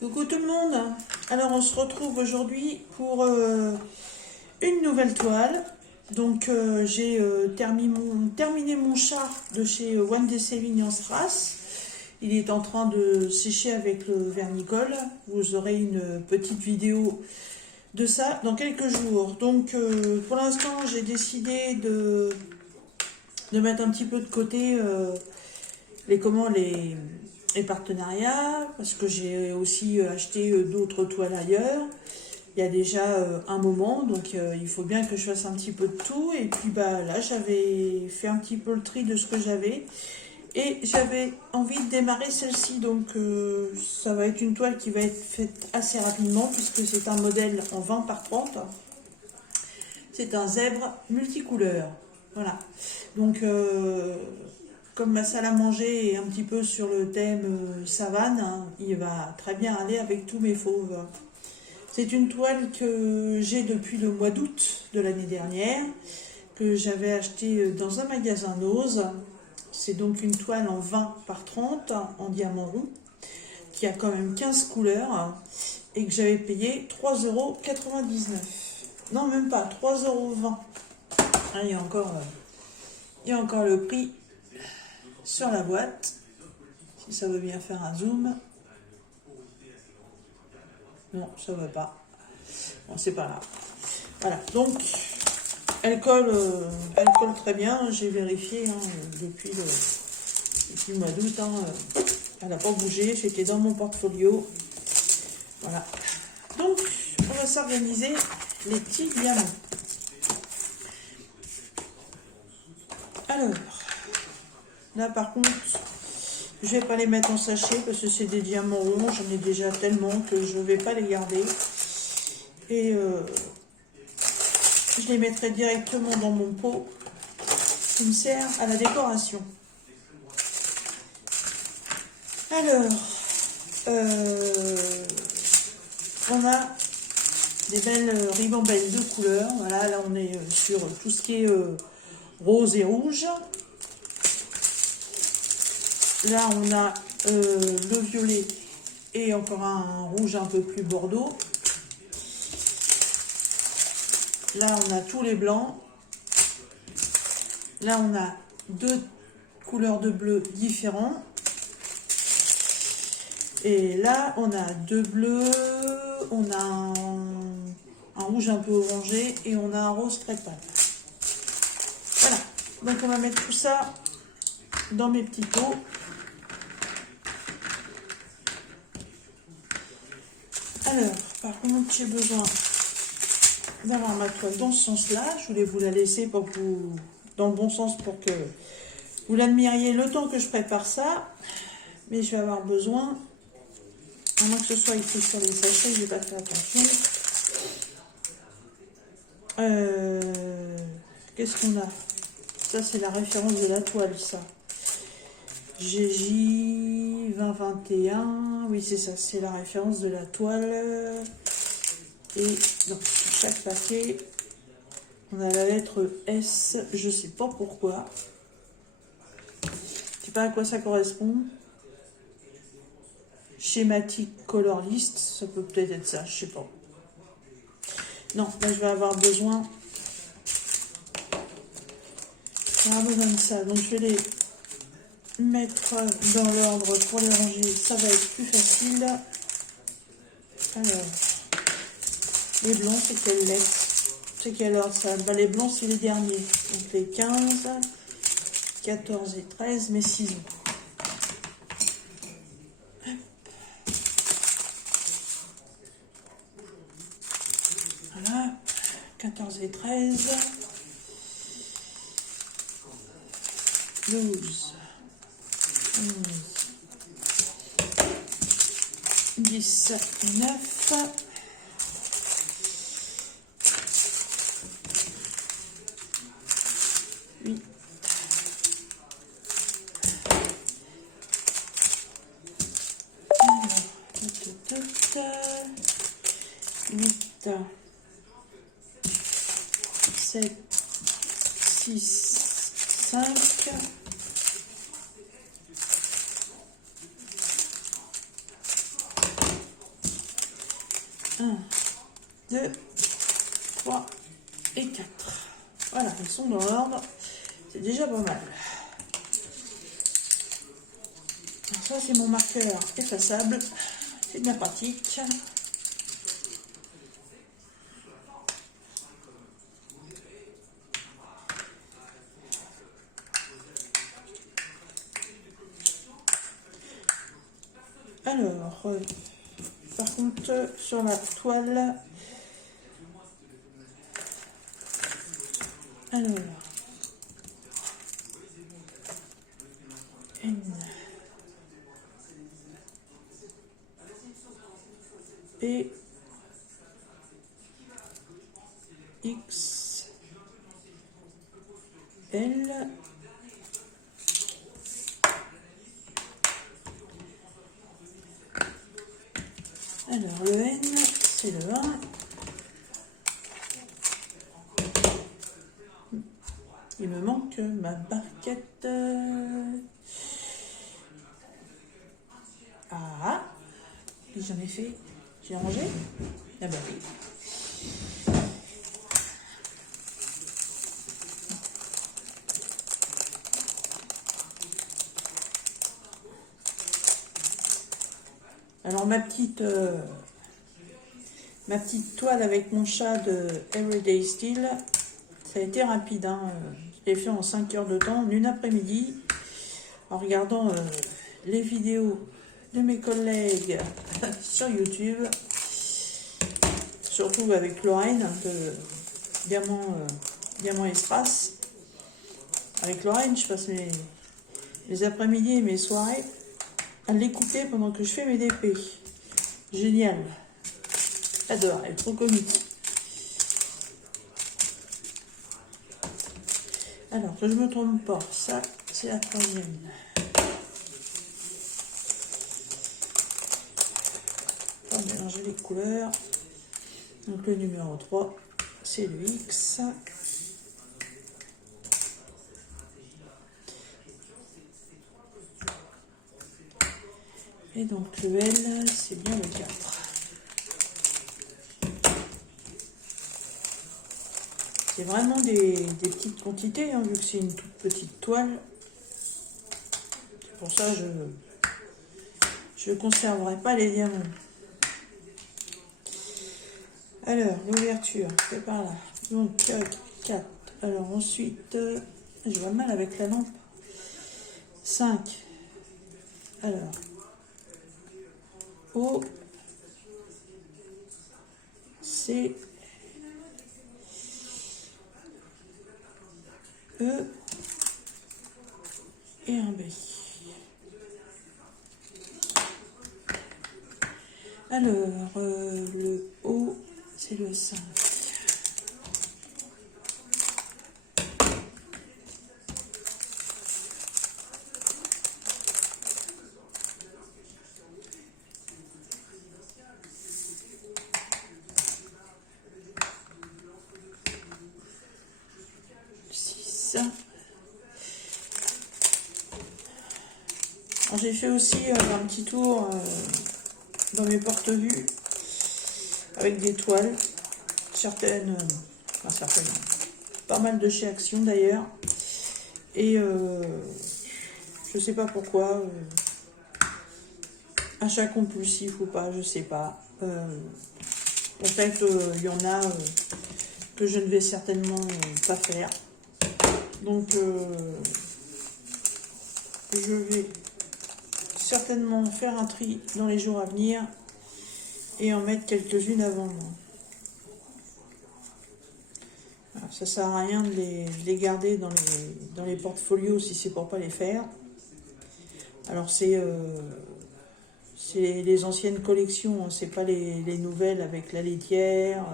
Coucou tout le monde. Alors on se retrouve aujourd'hui pour une nouvelle toile. Donc j'ai terminé mon char de chez One DC Vignes Strass. Il est en train de sécher avec le vernicole. Vous aurez une petite vidéo de ça dans quelques jours. Donc pour l'instant j'ai décidé de mettre un petit peu de côté les partenariats, parce que j'ai aussi acheté d'autres toiles ailleurs. Il y a déjà un moment, donc il faut bien que je fasse un petit peu de tout. Et puis là, j'avais fait un petit peu le tri de ce que j'avais. Et j'avais envie de démarrer celle-ci, donc ça va être une toile qui va être faite assez rapidement, puisque c'est un modèle en 20 par 30. C'est un zèbre multicouleur. Voilà. Donc comme ma salle à manger est un petit peu sur le thème savane, hein, il va très bien aller avec tous mes fauves. C'est une toile que j'ai depuis le mois d'août de l'année dernière, que j'avais achetée dans un magasin Nose. C'est donc une toile en 20 par 30 en diamant rond, qui a quand même 15 couleurs, et que j'avais payé 3,99 €. Non, même pas, 3,20 €. Ah, il y a encore le prix sur la boîte, si ça veut bien faire un zoom. Non, ça ne veut pas. Bon, c'est pas grave. Voilà, donc elle colle très bien. J'ai vérifié depuis le mois d'août. Elle n'a pas bougé. C'était dans mon portfolio. Voilà. Donc, on va s'organiser les petits diamants. Alors, là par contre, je vais pas les mettre en sachet parce que c'est des diamants ronds. J'en ai déjà tellement que je vais pas les garder. Et je les mettrai directement dans mon pot qui me sert à la décoration. Alors, on a des belles ribambelles de couleurs. Voilà, là on est sur tout ce qui est rose et rouge. Là on a le violet et encore un rouge un peu plus bordeaux. Là on a tous les blancs. Là on a deux couleurs de bleu différents. Et là on a deux bleus, on a un rouge un peu orangé et on a un rose très pâle. Voilà, donc on va mettre tout ça dans mes petits pots. Alors, par contre, j'ai besoin d'avoir ma toile dans ce sens-là. Je voulais vous la laisser pour que vous, dans le bon sens pour que vous l'admiriez le temps que je prépare ça. Mais je vais avoir besoin, à moins que ce soit écrit sur les sachets, je n'ai pas fait attention. Qu'est-ce qu'on a? Ça, c'est la référence de la toile, ça. GJ 2021, oui c'est ça, c'est la référence de la toile. Et donc sur chaque paquet, on a la lettre S, je sais pas pourquoi. Je sais pas à quoi ça correspond. Schématique color list, ça peut peut-être être ça, je sais pas. Non, là je vais avoir besoin de ça, donc je vais les mettre dans l'ordre pour les ranger, ça va être plus facile. Alors, les blancs, c'est quelle lettre? C'est quelle heure ça? Les blancs, c'est les derniers. Donc les 15, 14 et 13, mais 6 ans. Voilà, 14 et 13, 12, 10, 9, 8, 8, 7, 6, 5, 4, 1, 2, 3 et 4. Voilà, ils sont dans l'ordre. C'est déjà pas mal. Alors ça, c'est mon marqueur effaçable. C'est bien pratique. Alors, par contre, sur la toile, alors, N, P, X, L, alors le N, c'est le 1. Il me manque ma barquette. Ah, j'en ai fait. J'ai rangé. Ah bah oui. Alors ma petite toile avec mon chat de Everyday Style, ça a été rapide. Hein. Je l'ai fait en 5 heures de temps, en une après-midi, en regardant les vidéos de mes collègues sur YouTube, surtout avec Lorraine de Diamant Espace. Avec Lorraine, je passe mes après-midi et mes soirées à l'écouter pendant que je fais mes DP. Génial. J'adore, elle est trop comique. Alors, que je me trompe pas, ça, c'est la troisième. On va mélanger les couleurs. Donc, le numéro 3, c'est le X. Et donc, le L, c'est bien le 4. C'est vraiment des petites quantités, hein, vu que c'est une toute petite toile. C'est pour ça que je ne conserverai pas les diamants. Alors, l'ouverture, c'est par là. Donc, 4. Alors, ensuite, je vois mal avec la lampe. 5. Alors, O, C, E et un B. Alors, le O, c'est le 5. J'ai fait aussi un petit tour dans mes porte-vues avec des toiles, certaines, pas mal de chez Action d'ailleurs, et je sais pas pourquoi, achat compulsif ou pas, je sais pas. Peut-être il y en a que je ne vais certainement pas faire, donc je vais certainement faire un tri dans les jours à venir et en mettre quelques-unes avant moi. Alors, ça sert à rien de les garder dans les portfolios si c'est pour pas les faire. Alors c'est les anciennes collections, hein, c'est pas les nouvelles avec la laitière.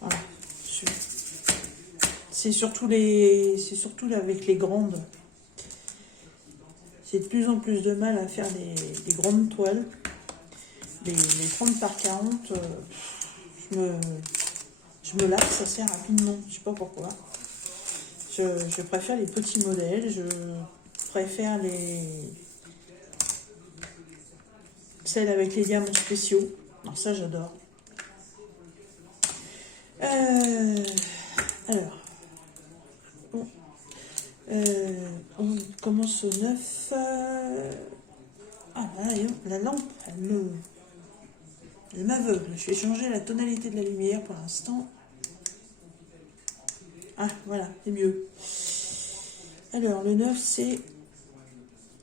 Voilà. C'est surtout avec les grandes. C'est de plus en plus de mal à faire des grandes toiles. Les 30 par 40, je me lasse assez rapidement. Je sais pas pourquoi. Je préfère les petits modèles. Je préfère celles avec les diamants spéciaux. Alors ça, j'adore. Alors, bon, on commence au 9. Ah, la lampe, elle m'aveugle. Je vais changer la tonalité de la lumière pour l'instant. Ah, voilà, c'est mieux. Alors, le 9, c'est...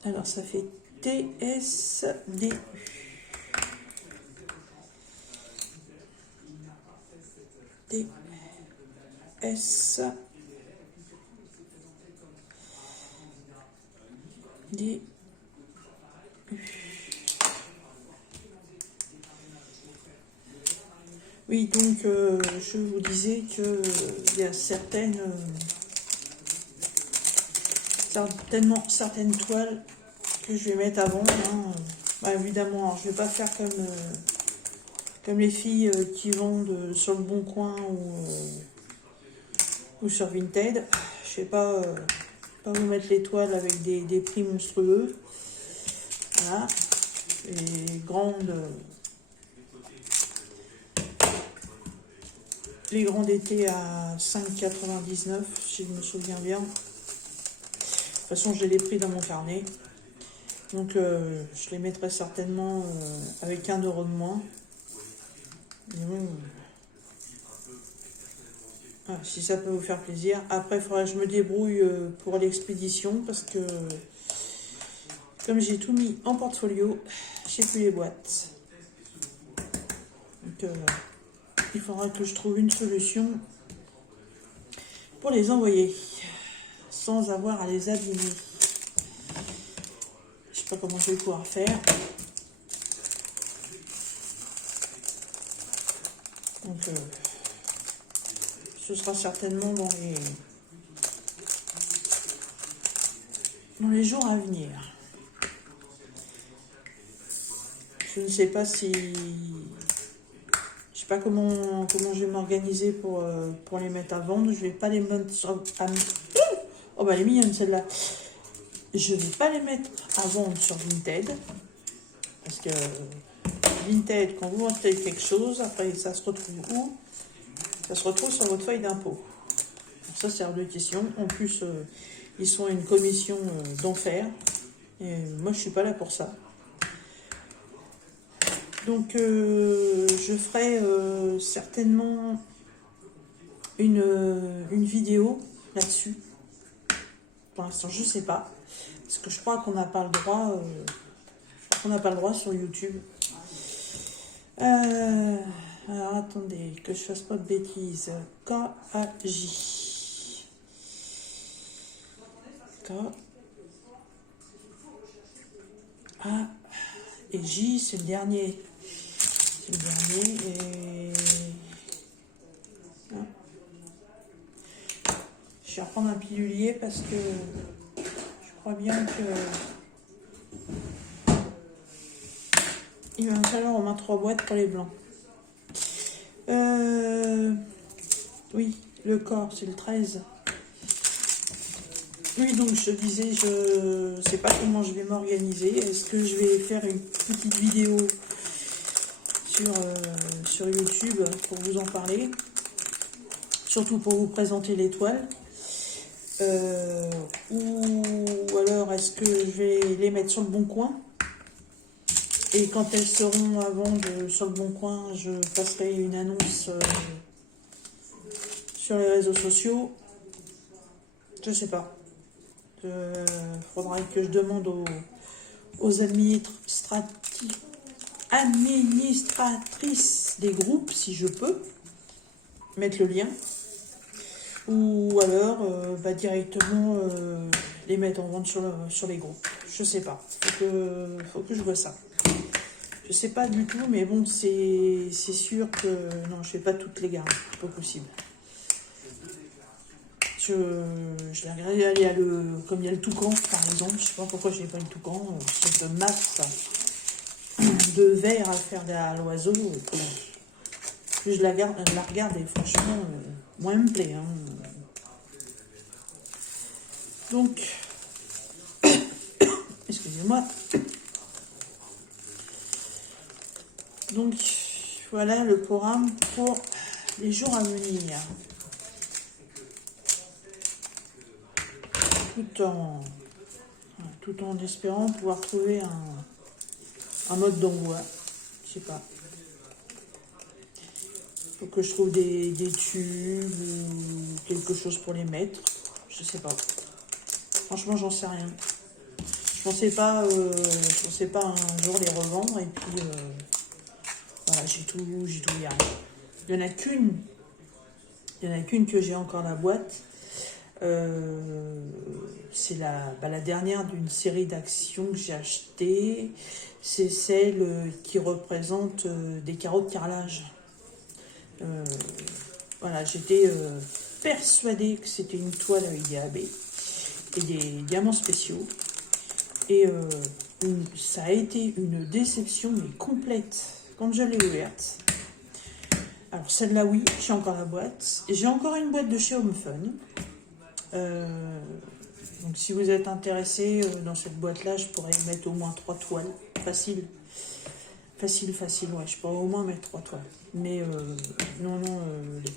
Alors, ça fait TSD. TS D U. Oui, donc je vous disais que il y a certaines toiles que je vais mettre avant. Hein. Bah, évidemment, alors, je vais pas faire comme les filles qui vendent sur le Bon Coin ou sur Vinted. Je vais pas vous mettre les toiles avec des prix monstrueux. Voilà. Les grandes étaient à 5,99 si je me souviens bien. De toute façon, j'ai les prix dans mon carnet. Donc, je les mettrai certainement avec 1 € de moins. Ah, si ça peut vous faire plaisir. Après, il faudra que je me débrouille pour l'expédition parce que comme j'ai tout mis en portfolio, j'ai plus les boîtes. Donc, il faudra que je trouve une solution pour les envoyer sans avoir à les abîmer. Je sais pas comment je vais pouvoir faire. Donc, ce sera certainement dans les jours à venir. Je ne sais pas si... Je sais pas comment je vais m'organiser pour les mettre à vendre. Je vais pas les mettre oh bah elle est mignonne celle-là. Je vais pas les mettre à vendre sur Vinted. Parce que Vinted, quand vous achetez quelque chose, après ça se retrouve où? Ça se retrouve sur votre feuille d'impôt. Ça, c'est hors de question. En plus, ils sont à une commission d'enfer. Et moi, je suis pas là pour ça. Donc, je ferai certainement une vidéo là-dessus. Pour l'instant, je sais pas. Parce que je crois qu'on n'a pas le droit. On n'a pas le droit sur YouTube. Alors, attendez, que je fasse pas de bêtises. K-A-J. K. A. Et J, c'est le dernier. C'est le dernier. Et... Ah. Je vais reprendre un pilulier parce que je crois bien que... Il va me falloir au moins 3 boîtes pour les blancs. Oui, le corps, c'est le 13. Oui, donc je disais, je sais pas comment je vais m'organiser. Est-ce que je vais faire une petite vidéo sur YouTube pour vous en parler, surtout pour vous présenter les toiles, ou alors est-ce que je vais les mettre sur le Bon Coin et quand elles seront à vendre sur le Bon Coin, je passerai une annonce sur les réseaux sociaux. Je sais pas. Faudra que je demande aux administratrices des groupes, si je peux, mettre le lien. Ou alors directement les mettre en vente sur les groupes. Je sais pas. Faut que je vois ça. Je sais pas du tout, mais bon, c'est sûr que... Non, je vais pas toutes les garder. C'est pas possible. Je l'ai regardé, comme il y a le toucan, par exemple. Je sais pas pourquoi je n'ai pas le toucan. Cette masse de verre à faire à l'oiseau. Puis je la regarde et franchement, moi, elle me plaît. Hein. Donc, excusez-moi. Donc, voilà le programme pour les jours à venir. Tout en espérant pouvoir trouver un mode d'envoi. Je sais pas. Faut que je trouve des tubes ou quelque chose pour les mettre. Je sais pas. Franchement, j'en sais rien. Je pensais pas un jour les revendre et puis voilà, j'ai tout hier. Il y en a qu'une. Il y en a qu'une que j'ai encore la boîte. C'est la dernière d'une série d'actions que j'ai achetées. C'est celle qui représente des carreaux de carrelage. Voilà, j'étais persuadée que c'était une toile avec des AB et des diamants spéciaux. Et ça a été une déception, mais complète, quand je l'ai ouverte. Alors celle-là, oui, j'ai encore la boîte. Et j'ai encore une boîte de chez Home Fun. Donc si vous êtes intéressé dans cette boîte-là, je pourrais mettre au moins 3 toiles. Facile, ouais, je pourrais au moins mettre 3 toiles. Mais non,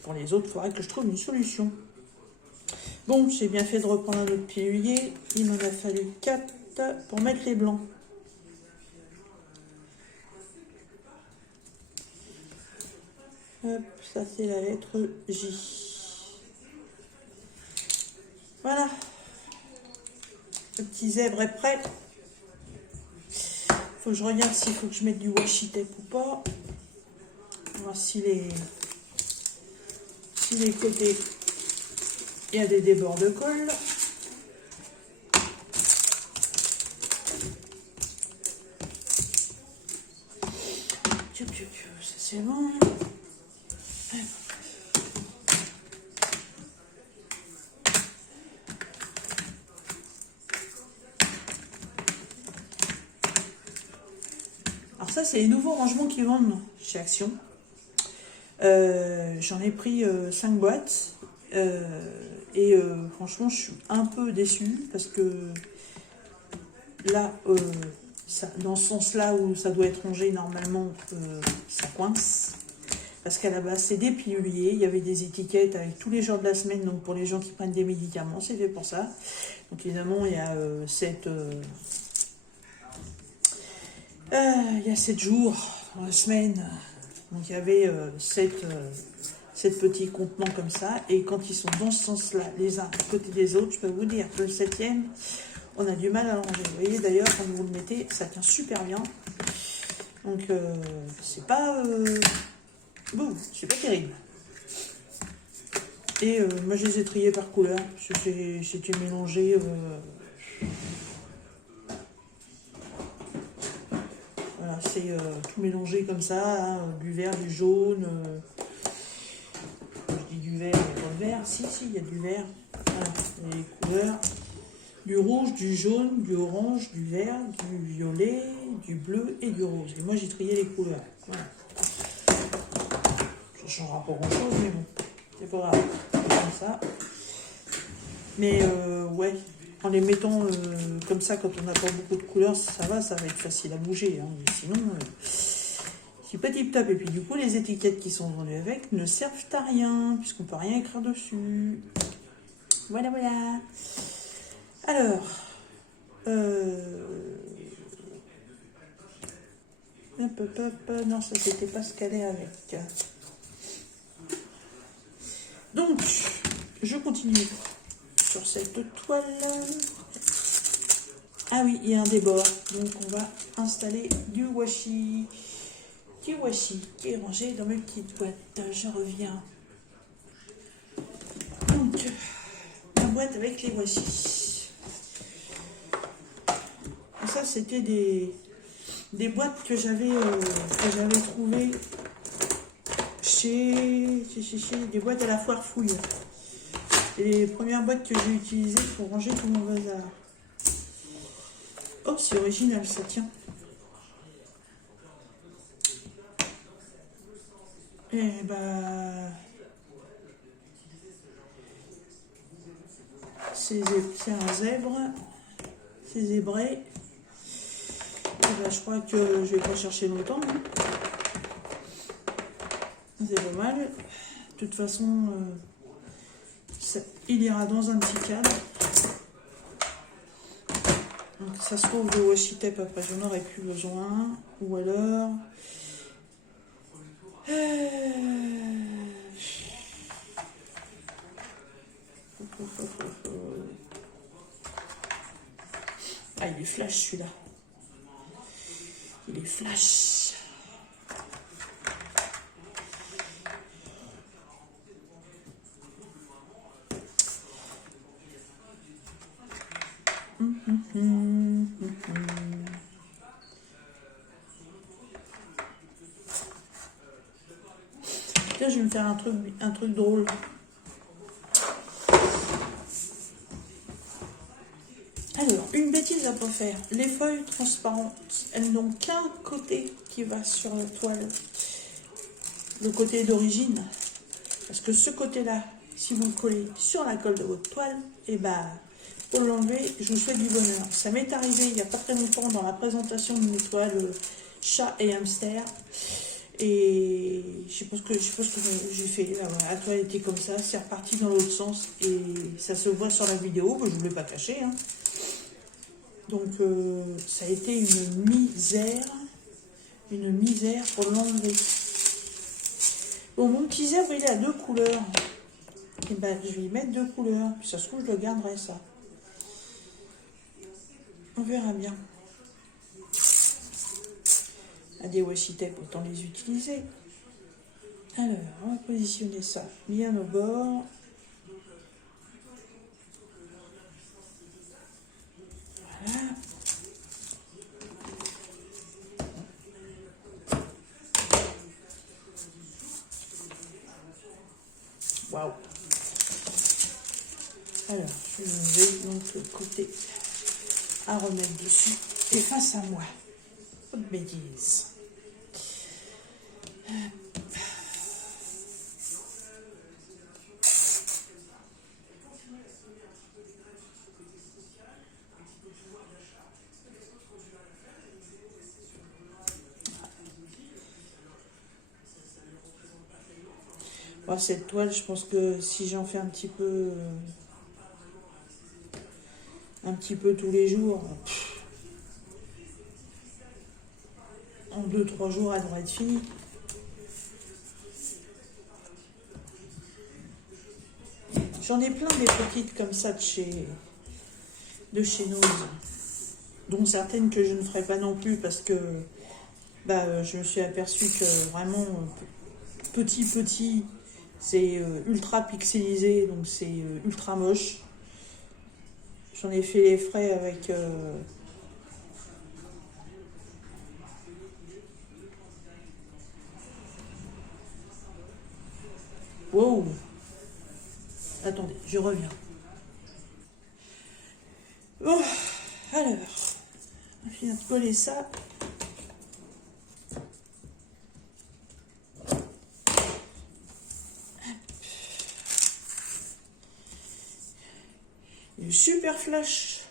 pour les autres, il faudrait que je trouve une solution. Bon, j'ai bien fait de reprendre un autre pilulier. Il m'en a fallu 4 pour mettre les blancs. Hop, ça c'est la lettre J. Voilà. Le petit zèbre est prêt. Faut que je regarde s'il faut que je mette du washi tape ou pas. On va voir si les côtés, il y a des débords de colle. Ça c'est bon. Alors ça, c'est les nouveaux rangements qu'ils vendent chez Action. J'en ai pris 5 boîtes. Franchement, je suis un peu déçue parce que là, dans ce sens-là où ça doit être rangé normalement, ça coince. Parce qu'à la base, c'est des piluliers. Il y avait des étiquettes avec tous les jours de la semaine. Donc, pour les gens qui prennent des médicaments, c'est fait pour ça. Donc, évidemment, il y a 7 jours dans la semaine. Donc, il y avait 7 petits contenants comme ça. Et quand ils sont dans ce sens-là, les uns à côté des autres, je peux vous dire que le 7e, on a du mal à le ranger. Vous voyez, d'ailleurs, quand vous le mettez, ça tient super bien. Donc, c'est pas... Bon, c'est pas terrible. Et moi, je les ai triés par couleur. C'était mélangé. Voilà, c'est tout mélangé comme ça. Hein, du vert, du jaune. Je dis du vert, il n'y a pas de vert. Si, il y a du vert. Voilà, les couleurs. Du rouge, du jaune, du orange, du vert, du violet, du bleu et du rose. Et moi, j'ai trié les couleurs. Voilà. Ça ne changera pas grand-chose, mais bon, c'est pas grave. C'est comme ça. Mais ouais, en les mettant comme ça, quand on n'a pas beaucoup de couleurs, ça va être facile à bouger. Hein. Mais sinon, c'est pas tip top. Et puis du coup, les étiquettes qui sont vendues avec ne servent à rien, puisqu'on peut rien écrire dessus. Voilà. Alors, non, ça c'était pas ce qu'elle est avec. Donc, je continue sur cette toile. Ah oui, il y a un débord. Donc, on va installer du washi. Du washi qui est rangé dans mes petites boîtes. Je reviens. Donc, la boîte avec les washi. Ça, c'était des boîtes que j'avais trouvées chez des boîtes à la foire fouille. Et les premières boîtes que j'ai utilisées pour ranger tout mon bazar. Oh, c'est original, ça tient. Et bah... c'est un zèbre. C'est zébré. Et bah, je crois que je vais pas chercher longtemps. Hein. C'est pas mal. De toute façon, il ira dans un petit cadre. Donc, ça se trouve, le washi tape, après, j'en aurais plus besoin. Ou alors... Ah, il est flash celui-là. Il est flash. Là, je vais me faire un truc drôle. Alors, une bêtise à pas faire. Les feuilles transparentes, elles n'ont qu'un côté qui va sur la toile. Le côté d'origine. Parce que ce côté-là, si vous le collez sur la colle de votre toile, et ben, pour l'enlever, je vous souhaite du bonheur. Ça m'est arrivé il n'y a pas très longtemps dans la présentation de mes toiles chat et hamster. Et je pense que j'ai fait. Là, voilà, la toile était comme ça, c'est reparti dans l'autre sens. Et ça se voit sur la vidéo, je ne voulais pas cacher. Hein. Donc ça a été une misère pour l'enlever. Bon, mon petit zèbre, il est à 2 couleurs. Et ben, je vais y mettre 2 couleurs. Puis ça se trouve, je le garderai, ça. On verra bien. À des washi tape, autant les utiliser. Alors, on va positionner ça bien au bord. Voilà. Waouh. Alors, je vais enlever donc le côté à remettre dessus et face à moi. Pas de bêtises. Bon, cette toile, je pense que si j'en fais un petit peu tous les jours, en 2-3 jours, elle devrait être finie. J'en ai plein des petites comme ça de chez Nose, dont certaines que je ne ferai pas non plus parce que je me suis aperçue que vraiment petit, c'est ultra pixelisé, donc c'est ultra moche. J'en ai fait les frais avec... Wow! Attendez, je reviens. Bon, alors, on vient de coller ça. Le super flash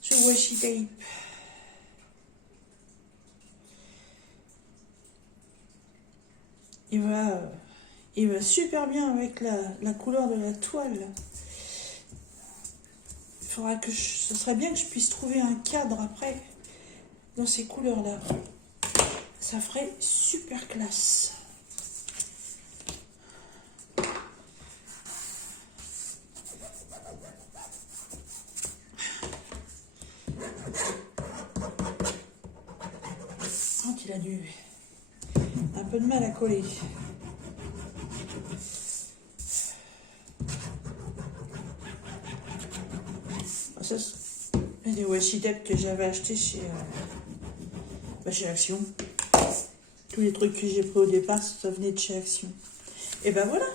sur washi tape. Il va super bien avec la couleur de la toile. Il faudra que ce serait bien que je puisse trouver un cadre après dans ces couleurs-là. Ça ferait super classe. Quand il a un peu de mal à coller. Ça, c'est des washi tape que j'avais acheté chez Action. Tous les trucs que j'ai pris au départ, ça venait de chez Action. Et ben voilà.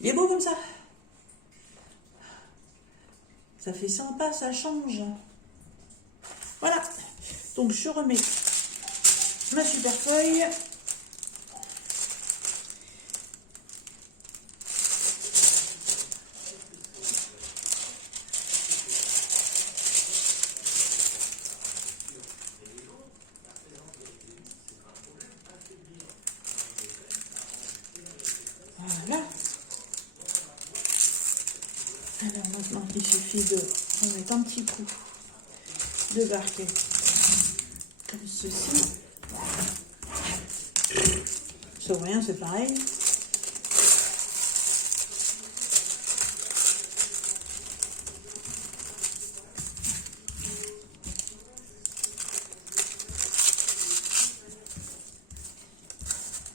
Il est beau comme ça. Ça fait sympa, ça change. Voilà. Donc je remets ma super feuille. Maintenant, il suffit de remettre un petit coup de barquette comme ceci. Sur rien, c'est pareil.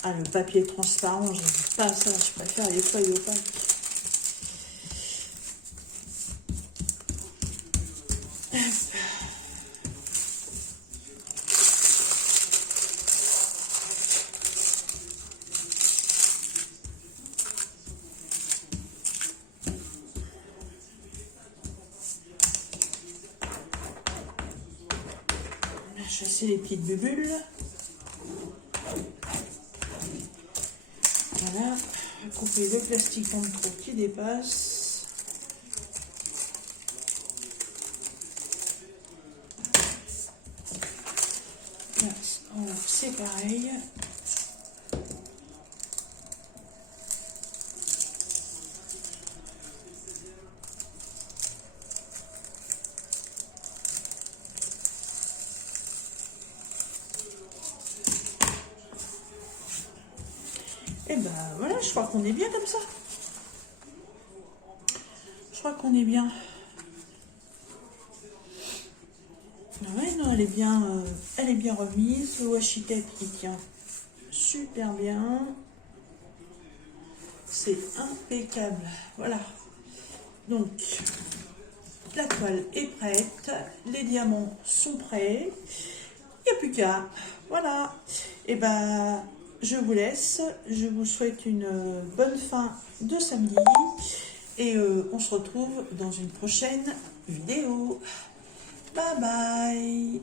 Ah, le papier transparent, j'aime pas ça, je préfère les feuilles opaques. On a chassé les petites bulles. Voilà, couper le plastique en trop qui dépasse. Là, c'est pareil. Et ben voilà, je crois qu'on est bien comme ça. Je crois qu'on est bien. Ouais, non, elle est bien remise. Le washi tape, il tient super bien. C'est impeccable. Voilà. Donc, la toile est prête. Les diamants sont prêts. Il n'y a plus qu'à. Voilà. Et ben, je vous laisse. Je vous souhaite une bonne fin de samedi. Et on se retrouve dans une prochaine vidéo. Bye bye.